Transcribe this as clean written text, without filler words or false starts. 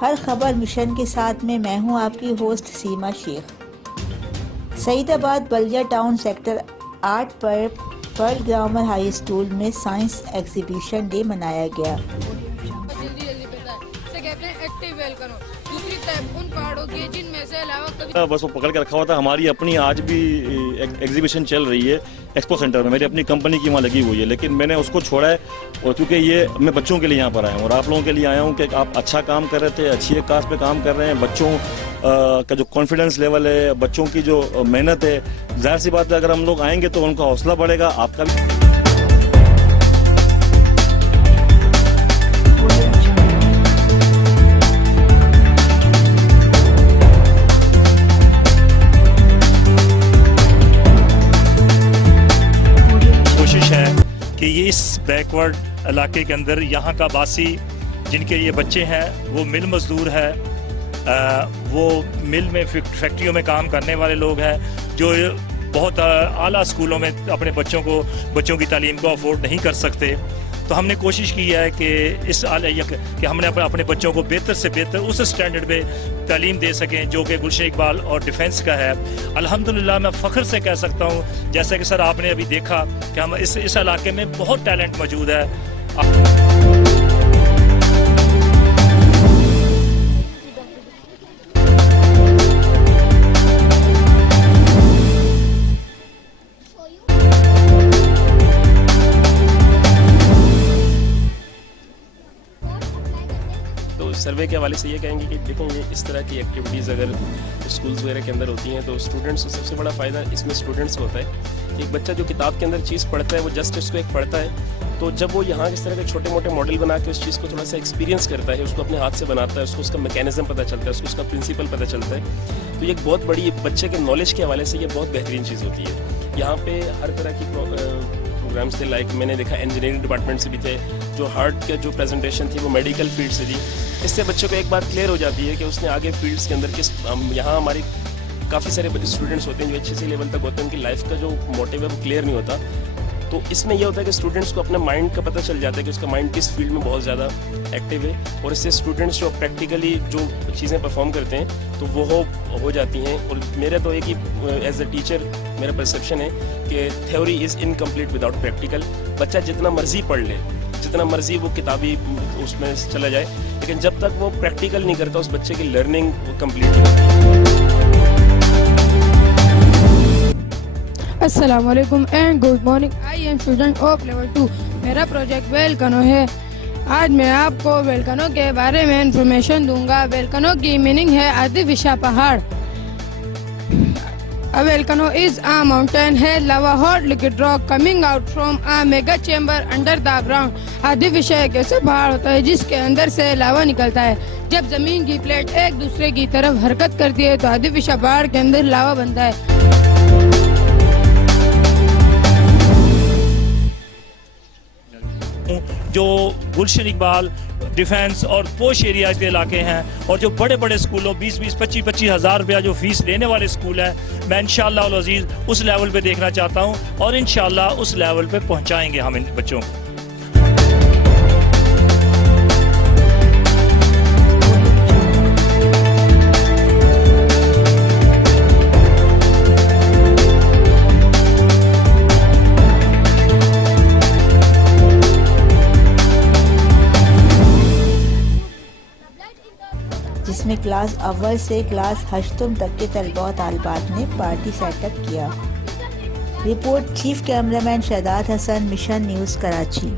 हर खबर मिशन के साथ में मैं हूं आपकी होस्ट सीमा शेख। सईदाबाद बलिया टाउन सेक्टर 8 पर पर्ल ग्रामर हाई स्कूल में साइंस एग्जीबिशन डे मनाया गया। बस वो पकड़ के रखा हुआ था। हमारी अपनी आज भी एग्जीबिशन चल रही है एक्सपो सेंटर में, मेरी अपनी कंपनी की वहाँ लगी हुई है, लेकिन मैंने उसको छोड़ा है और क्योंकि ये मैं बच्चों के लिए यहाँ पर आया हूँ और आप लोगों के लिए आया हूँ कि आप अच्छा काम कर रहे थे, अच्छी कास्ट पे काम कर रहे हैं। बच्चों का जो कॉन्फिडेंस लेवल है, बच्चों की जो मेहनत है, जाहिर सी बात है अगर हम लोग आएंगे तो उनका हौसला बढ़ेगा, आपका भी। कि ये इस बैकवर्ड इलाके के अंदर यहाँ का बासी जिनके ये बच्चे हैं वो मिल मजदूर है, वो मिल में फैक्ट्रियों में काम करने वाले लोग हैं जो बहुत आला स्कूलों में अपने बच्चों की तालीम को अफोर्ड नहीं कर सकते। तो हमने कोशिश की है कि हमने अपने बच्चों को बेहतर से बेहतर उस स्टैंडर्ड पे तालीम दे सकें जो कि गुलशन इकबाल और डिफेंस का है। अल्हम्दुलिल्लाह मैं फ़ख्र से कह सकता हूँ, जैसे कि सर आपने अभी देखा कि हम इस इलाके में बहुत टैलेंट मौजूद है। तो सर्वे के हवाले से ये कहेंगे कि देखें ये इस तरह की एक्टिविटीज़ अगर स्कूल्स वगैरह के अंदर होती हैं तो स्टूडेंट्स को सबसे बड़ा फ़ायदा इसमें स्टूडेंट्स को होता है कि एक बच्चा जो किताब के अंदर चीज़ पढ़ता है वो जस्ट उसको एक पढ़ता है, तो जब वो यहाँ इस तरह के छोटे मोटे मॉडल बना के उस चीज़ को थोड़ा सा एक्सपीरियंस करता है, उसको अपने हाथ से बनाता है, उसको उसका मैकेनिज्म पता चलता है, उसको उसका प्रिंसिपल पता चलता है, तो ये एक बहुत बड़ी बच्चे के नॉलेज के हवाले से ये बहुत बेहतरीन चीज़ होती है। यहाँ पे हर तरह की प्रोग्राम्स थे, लाइक मैंने देखा इंजीनियरिंग डिपार्टमेंट से भी थे, जो हार्ट का जो प्रेजेंटेशन थी वो मेडिकल फील्ड से थी। इससे बच्चों को एक बात क्लियर हो जाती है कि उसने आगे फील्ड्स के अंदर यहाँ हमारी काफ़ी सारे स्टूडेंट्स होते हैं जो अच्छे से लेवल तक होते हैं, उनकी लाइफ का जो मोटिव है वो क्लियर नहीं होता। तो इसमें यह होता है कि स्टूडेंट्स को अपने माइंड का पता चल जाता है कि उसका माइंड किस फील्ड में बहुत ज़्यादा एक्टिव है, और इससे स्टूडेंट्स जो प्रैक्टिकली जो चीज़ें परफॉर्म करते हैं तो वो हो जाती हैं। और मेरा तो एक ही एज ए टीचर मेरा परसेप्शन है कि theory is incomplete without practical. बच्चा जितना मर्जी पढ़ ले, जितना मर्जी वो किताबी उसमें चला जाए, लेकिन जब तक वो प्रैक्टिकल नहीं करता उस बच्चे की लर्निंग कंप्लीट नहीं होती। अस्सलाम वालेकुम and good morning. I am student of level 2। मेरा प्रोजेक्ट वेलकनो है। आज मैं आपको वेलकनो के बारे में इंफॉर्मेशन दूंगा। वेलकनो की मीनिंग है आदिविशा पहाड़। A volcano is a mountain head lava hot liquid rock coming out from a mega chamber under the ground। आदिविशा एक ऐसा पहाड़ होता है जिसके अंदर से लावा निकलता है। जब जमीन की प्लेट एक दूसरे की तरफ हरकत करती है तो आदिविशा पहाड़ के अंदर लावा बनता है। जो गुलशन इकबाल डिफेंस और पोश एरियाज के इलाके हैं और जो बड़े बड़े स्कूलों 20-20, 25-25 हज़ार रुपया जो फीस लेने वाले स्कूल हैं, मैं इंशाअल्लाह अल अज़ीज़ उस लेवल पे देखना चाहता हूं और इंशाअल्लाह उस लेवल पे पहुंचाएंगे हम इन बच्चों को। जिसमें क्लास अव्वल से क्लास हश्तम तक के तलबा और तालिबात ने पार्टी सेटअप किया। Report chief cameraman Shahdad Hasan, mission news, Karachi.